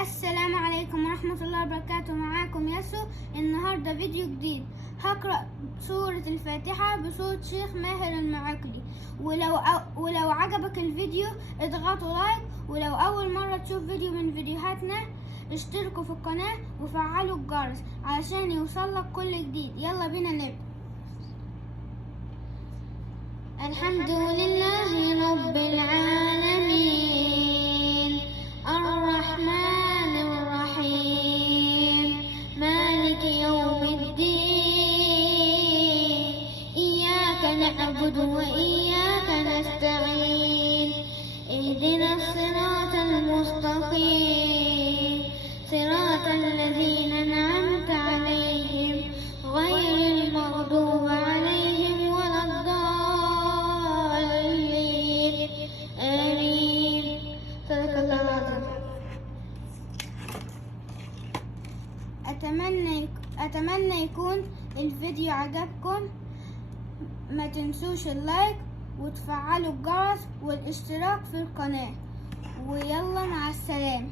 السلام عليكم ورحمة الله وبركاته. معاكم ياسو. النهاردة فيديو جديد، هقرأ سورة الفاتحة بصوت شيخ ماهر المعقلي. ولو عجبك الفيديو اضغطوا لايك، ولو أول مرة تشوف فيديو من فيديوهاتنا اشتركوا في القناة وفعلوا الجرس علشان يوصلك كل جديد. يلا بينا نبدأ. الحمد لله رب العالمين، الرحمن الرحيم، مالك يوم الدين، إياك نعبد وإياك نستعين، اهدنا الصراط المستقيم، صراط الذين أنعمت عليهم غير المغضوب عليهم ولا الضالين، آمين. صدق الله العظيم. أتمنى يكون الفيديو عجبكم. ما تنسوش اللايك وتفعلوا الجرس والاشتراك في القناة، ويلا مع السلامة.